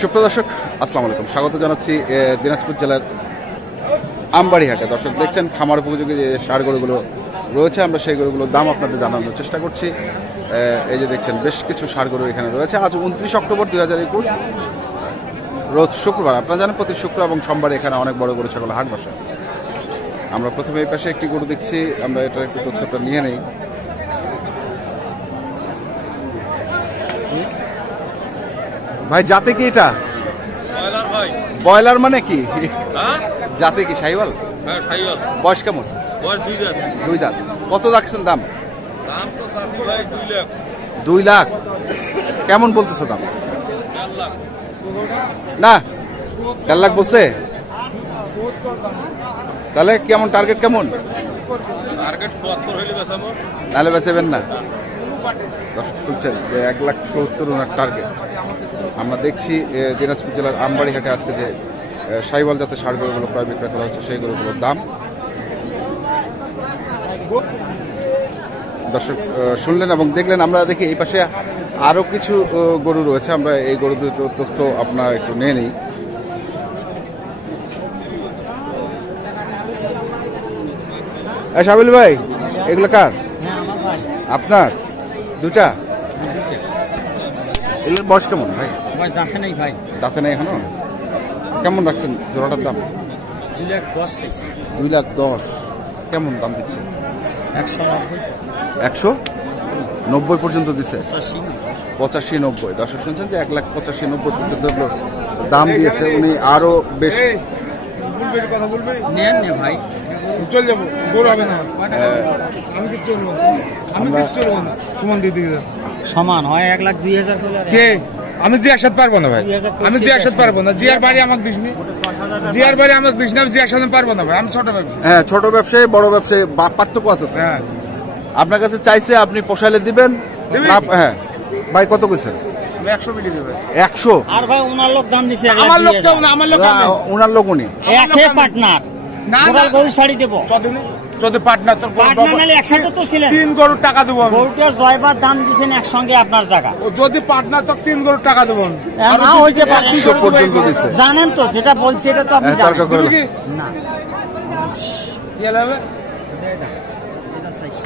সুপ্রিয় দর্শক, আসসালামু আলাইকুম। স্বাগত জানাচ্ছি দিনাজপুর জেলার আমবাড়ি হাটে। দর্শক দেখছেন খামার উপযোগী যে ষাঁড় গরুগুলো রয়েছে, আমরা সেই গরুগুলোর দাম আপনাদের জানানোর চেষ্টা করছি। এই যে দেখছেন বেশ কিছু ষাঁড় গরু এখানে রয়েছে। আজ 29 অক্টোবর 2021 রোজ শুক্রবার। আপনারা জানেন প্রতি শুক্র এবং সোমবার এখানে অনেক বড় গরু ছাগল হাট বসে। আমরা প্রথমে এই পাশে একটি গরু দেখছি, আমরা এটার একটু তথ্যটা নিয়ে নেই। ভাই জাতে কি এটা? ব্রয়লার মানে কি জাতে কি? শাহিওয়াল। বয়স কেমন? 2 দাঁত। কত রাখছেন দাম? 2 লাখ। কেমন বলতেছে দাম? না 4 লাখ বলছে। তাহলে কেমন টার্গেট? কেমন তাহলে বেচেবেন না? দর্শক শুনছেন যে 1,70,000 ওনার টার্গেট। আমরা দেখছি দিনাজপুর জেলার আমবাড়ি হাটে আজকে যে শাহিওয়াল জাতের ষাঁড় গরুগুলো প্রায় বিক্রয় করা হচ্ছে সেই গরুগুলোর দাম। দর্শক শুনলেন এবং দেখলেন। আমরা দেখি এই পাশে আরো কিছু গরু রয়েছে, আমরা এই গরু দুটোর তথ্য আপনার একটু নিয়ে নিই। সাবিল ভাই, এগুলো কার? আপনার দুটা? এগুলোর বয়স কেমন ভাই? দাঁতে নেই এখনো। কেমন রাখছেন জোড়াটার দাম? 2,10,000। কেমন দাম দিচ্ছে? 190 পর্যন্ত দিচ্ছে। 85-90। দর্শক শুনছেন যে 1,85,90 পর্যন্ত দাম দিয়েছে উনি। আরো বেশ ভাই চল যাবো, গোল হবে না। আমি কিছু চলবো না, আমি কিছু চলবো না। সমান দিয়ে দিকে সমান হয় 1,02,000 কে? আমি যে একসাথে পারবো না ভাই, আমি যে একসাথে পারবো না। জিয়ার বাড়ি আমাকে দিসনি, জিয়ার বাড়ি আমাকে দিস না, আমি যে একসাথে পারবো না ভাই। আমি ছোট ব্যবসায়ী। হ্যাঁ, ছোট ব্যবসায়ী বড় ব্যবসায়ী পার্থক্য আছে। হ্যাঁ, আপনার কাছে চাইছে, আপনি পোষাইলে দিবেন। হ্যাঁ ভাই, কত কইছেন? 100 বিলি দেবে। 100? আর ভাই ওনার লোক দাম দিছে। আমার লোক তো না, আমার লোক ওনার লোক উনি একে পার্টনার না গরু শাড়ি দেবো। যদি পার্টনার তোর পার্টনার নালে একসাথে তো ছিলেন। 3 গরুর টাকা দেবো। গরুটা জয়বার দাম দিছেন একসঙ্গে আপনার জায়গা। যদি পার্টনার তো 3 গরুর টাকা দেবো না হইতে পারে। 200 পর্যন্ত দিছে। জানেন তো যেটা বলছি এটা তো আপনি জানেন না। কি হবে? এটা চাইছি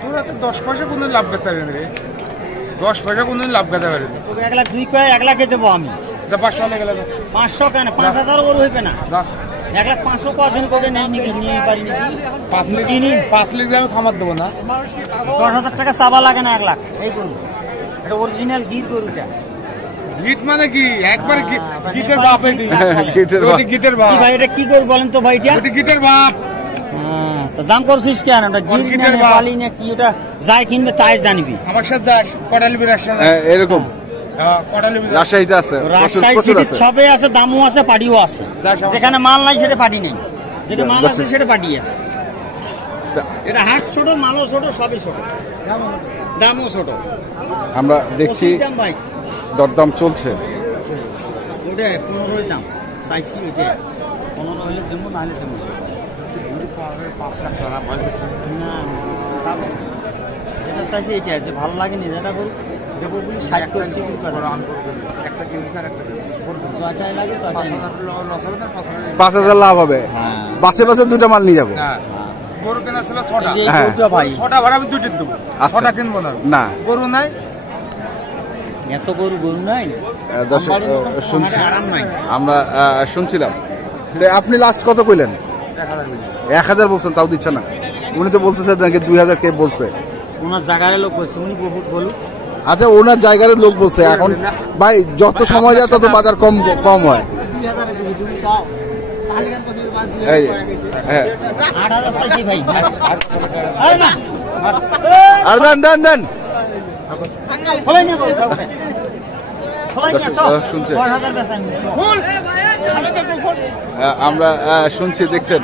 তোরা তো 10 পয়সা কোনো লাভ করতে পারবেন রে। 10 পয়সা কোনো লাভ করতে পারবেন। তোকে 1,02,000 কয় 1 লাখে দেবো আমি। 500 লেগে গেল। 500 কেন? 5,000 গরু হইবে না। 1,05,000 কজন করে নিয়ে পারি নাকি? 5 লাখ আমি খামার দেবো না। 10,000 টাকা চাবা লাগে না 1 লাখ। এই গরু এটা অরিজিনাল গির গরুটা। গিট মানে কি? একবার গিটের বাপ। গিটের বাপ ভাই। এটা কি গরু বলেন তো ভাই? এটা গিটের বাপ। হ্যাঁ, তো দাম করছিস কেন? ওটা গির না পালি না কি? ওটা যাই কিনবে তাই জানবি। আমার সাথে যাস কটালিবি রাজশাহী এরকম। রাজশাহীতে আছে, রাজশাহী সিটি সবে আছে, দামও আছে, পাটিও আছে। যেখানে মাল নাই সেটা পাটি নেই, যেটা মাল আছে সেটা পাটি আছে। এটা হাট ছোট, মালও ছোট, সবই ছোট, দামও ছোট। আমরা দেখছি দরদাম চলছে। ওটা 15 দাম চাইছি। ওইটা 15 হলে দেবো, না হলে দেবো না। 5 লাখ যেটা চাইছি এটা যে ভালো লাগেনি যেটা করুক দেবো বলি 60 করছি। একটা 5,000 লাভ হবে। বাসে বাসে 2টা মাল নিয়ে যাবো। গরু কেনা ছিল 6টা ভাই। 6টা ভাড়া আমি 2টা দেবো। 6টা কিনবো না। গরু নাই, এত গরু নাই। দর্শক শুনছি, আমরা শুনছিলাম। আপনি লাস্ট কত কইলেন? 1,000 বলছেন, তাও দিচ্ছে না। উনি তো বলতেছে নাকি 2,000 কে বলছে। ওনার জায়গার লোক বলছে, উনি বহুত বলুক। আচ্ছা, ওনার জায়গার লোক বলছে। এখন ভাই যত সময় যায় তত বাজার কম হয়। আমরা শুনছি, দেখছেন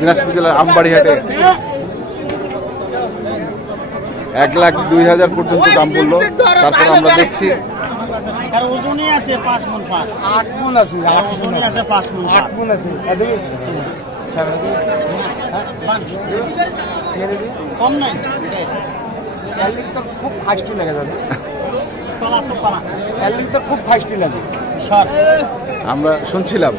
দিনাজপুর জেলার আমবাড়ি হাটে 1,02,000 পর্যন্ত দাম বললো। তারপর আমরা দেখছি ওজনে আছে 5 মণ, 8 মণ আছে, ওজনে আছে 5 মণ, 8 মণ আছে। কম নাই তো খুব ফাস্টি লাগে দাদা, তো খুব ফাস্টি লাগে। আমরা শুনছিলাম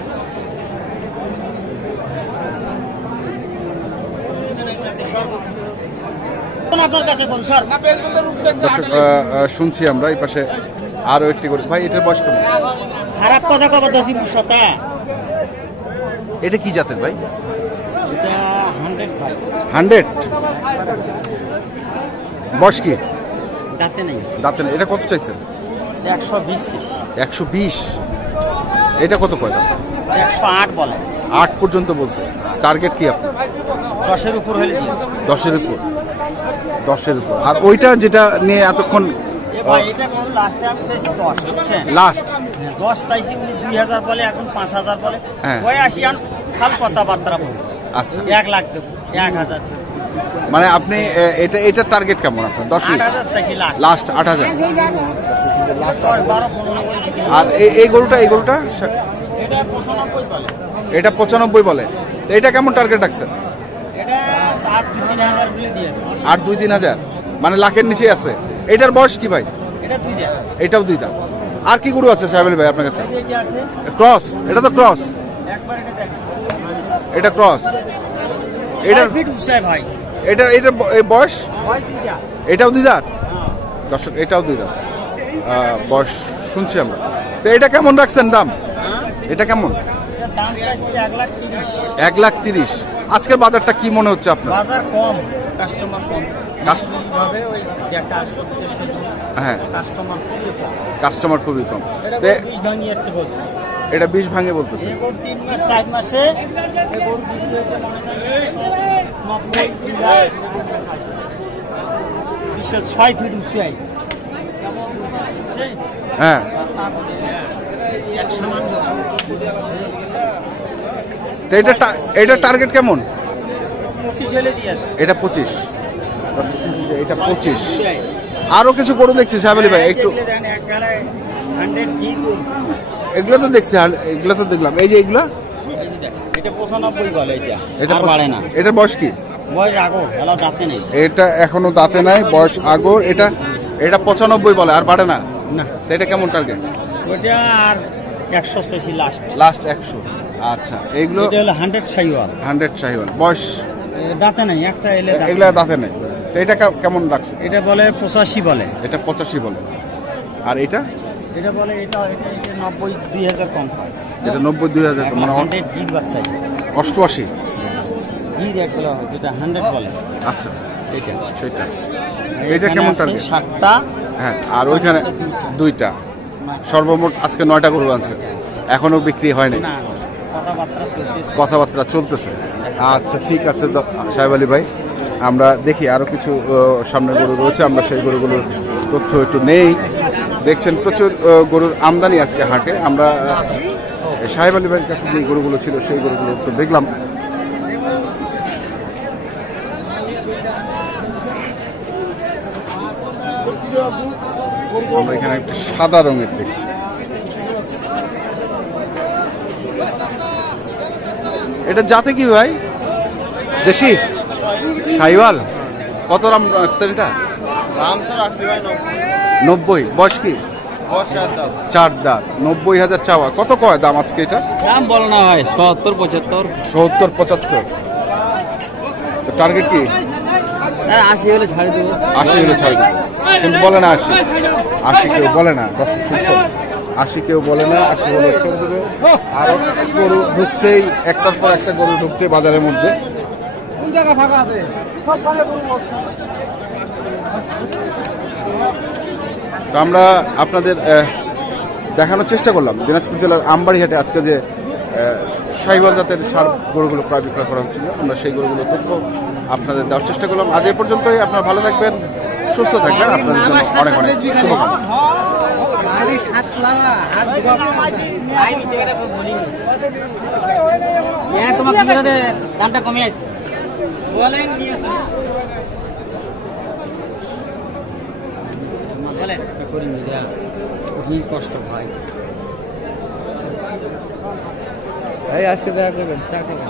শুনছি আমরা এই পাশে আরো একটি করে। ভাই এটার বয়স কেমন? খারাপ কথা কবে দশি মুসতা এটা কি জাতের ভাই? এটা 100 ভাই 100 বয়স কি? দাঁতে নেই। দাঁতে নেই। এটা কত চাইছেন? 120 120। এটা কত কয় দাম? 108 বলে। 8 পর্যন্ত বলছে। টার্গেট কি আপনার? 10-এর উপর হলে দিও। 10-এর উপর। 10-এর উপর। আর ওইটা যেটা নিয়ে এতক্ষণ ভাই এটা কোন লাস্ট টাইম শেষ 10 বুঝছেন? লাস্ট 10 চাইছি, উনি 2000 বলে, এখন 5000 বলে। হ্যাঁ। ওই আসিয়ান খাল কথাবার্তা বলছে। আচ্ছা 1 লাখ দেব, 1000 দেব। মানে আপনি এটা টার্গেট কেমন আপনার? 10 8000 চাইছি লাস্ট। লাস্ট 8000। লাস্ট 10 12 15 করে বিক্রি। আর এই গরুটা এটা 95 বলে। এটা 95 বলে। তো এটা কেমন টার্গেট রাখছেন? এটা 8-3000 বলে দিয়ে দেব। 8-3 হাজার, মানে লাখের নিচে আছে। এটার বয়স কি ভাই? এটা 2 দাঁত। এটাও 2 দাঁত। আর কি গরু আছে সাহেব আলী ভাই আপনার কাছে? এটা আছে ক্রস। এটা তো ক্রস। একবার এটা দেখেন। এটা ক্রস। এটা ফিট উসাই ভাই। এটা বয়স? হয় 2 দাঁত। এটাও 2 দাঁত। দর্শক এটাও 2 দাঁত বয়স শুনছি আমরা। তো এটা কেমন রাখছেন দাম? এটা কেমন? এটা দাম চাইছি 1,30,000। 1,30,000। আজকের বাজারটা কি মনে হচ্ছে আপনার? বাজার কম, কাস্টমার কম। কাস্টমার ভাবে ওই দেখা সত্যি হ্যাঁ, কাস্টমার খুবই কম। কাস্টমার খুবই কম। এটা 20 ভাঙি একটা বলছে। এটা 20 ভাঙে বলতেছে। এই গরু 3 মাস 4 মাসে এই গরু বিক্রি হয়েছে মনে হয় 90 বিশেষ 6 ফিট উঁচাই। হ্যাঁ। এক সমান তো এটা টার্গেট কেমন? 25 হলে দিয়ে দেব। এটা 25। এটা 25। আরো কিছু গরু দেখছি সাহেব আলী ভাই একটু। দেখেন এক গালায় 100 কি গরু। এগুলো তো দেখছি, এগুলো তো দেখলাম। এই যে এগুলা, এটা 95 বলে। এটা আর বাড়ে না। এটার বয়স কি? বয়স আগো এলা দাঁতে নেই। এটা এখনো দাঁতে নাই, বয়স আগর। এটা 95 বলে, আর বাড়ে না। না তো এটা কেমন টার্গেট? ওটা আর 100 চাইছি লাস্ট। লাস্ট 100। আচ্ছা এইগুলো এটা হলো 100 শাইওয়াল। 100 শাহিওয়াল। বয়স দাঁতে নাই, একটা এলে দাঁতে এগুলা নেই। দাঁতে নেই। তো এটা কেমন রাখছে? এটা বলে 85 বলে। এটা 85 বলে। আর এটা এটা বলে এটা 90 2000 কম পায়। এটা 90-2000 মানে 100 গির বাচ্চা। 88। গির একগুলো যেটা 100 বলে। আচ্ছা এটা সেটা। এটা কেমন টার্গেট? 7টা। হ্যাঁ, আর ওইখানে 2টা। সর্বমোট আজকে 9টা গরু আনছে, এখনো বিক্রি হয়নি। না কথাবার্তা চলতেছে। কথাবার্তা চলতেছে। আচ্ছা ঠিক আছে সাহেব আলী ভাই, আমরা দেখি আরো কিছু সামনে গরু রয়েছে, আমরা সেই গরুগুলোর তথ্য একটু নেই। দেখছেন প্রচুর গরুর আমদানি আজকে হাটে। আমরা সাহেব আলী ভাইয়ের কাছে যে গরুগুলো ছিল সেই গরুগুলো একটু দেখলাম। আমরা এখানে একটা সাদা রঙের দেখছি। এটা জাতে কি ভাই? দেশি শাহিওয়াল। কত দাম রাখছেন এটা? দাম তো রাখছি ভাই 90। বয়স কি? 4 দাঁত। 90,000 চাওয়া। কত কয় দাম আজকে এটা? দাম বল না হয় 70 75। 70-75। তো টার্গেট কি? 80 হলে ছাড়ে দেব। 80 হলে ছাড় দেব, কিন্তু বলে না 80। 80 কেউ বলে না। 80 কেউ বলে না। 80 হলে ছেড়ে দেবে। আরো গরু ঢুকছেই, একটার পর একটা গরু ঢুকছে বাজারের মধ্যে। কোন জায়গা ফাঁকা আছে? সব ফাঁকা গরু। তো আমরা আপনাদের দেখানোর চেষ্টা করলাম দিনাজপুর জেলার আমবাড়িহাটে আজকে যে শাহিওয়াল জাতের সার গরুগুলো প্রায় বিক্রয় করা হচ্ছিল, আমরা সেই গরুগুলো তথ্য আপনাদের দেওয়ার চেষ্টা করলাম। আজ এই পর্যন্তই। আপনারা ভালো থাকবেন, সুস্থ থাকবেন। আপনাদের জন্য অনেক অনেক শুভকামনা। দামটা কমে আছে বলেন নিয়ে আসুন। বলেন একটা করি দেয়া কঠিন কষ্ট ভাই। আজকে দেখা করবেন, চা খাবেন।